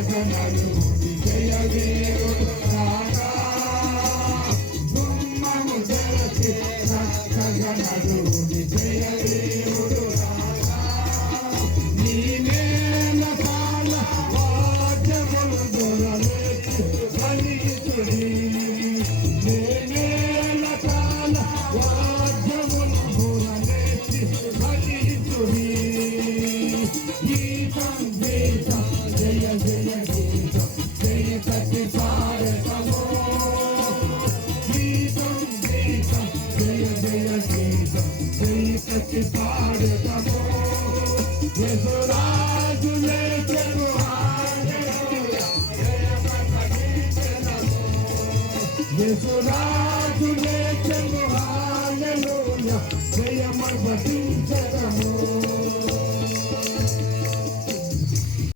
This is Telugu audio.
సగనలుడి జయ వీరుడు రాగా గుమ్మము తెరచి సగనలుడి జయ వీరుడు రాగా నీ నేల కాల వాద్యములు దొరలేచి కలిగితుడి నేల కాల వాద్యములు దొరలేచి కలిగితుడి గీతం గీతం జయ జయ గీతం జయ కట్టి పాడటమో గీతం గీతం జయ జయ గీతం జయ కట్టి పాడటమో యశురాజు లేఖను హల్లెలూయా జయ ప్రకటించెదము యశురాజు లేఖను హల్లెలూయా జయ ప్రకటించెదము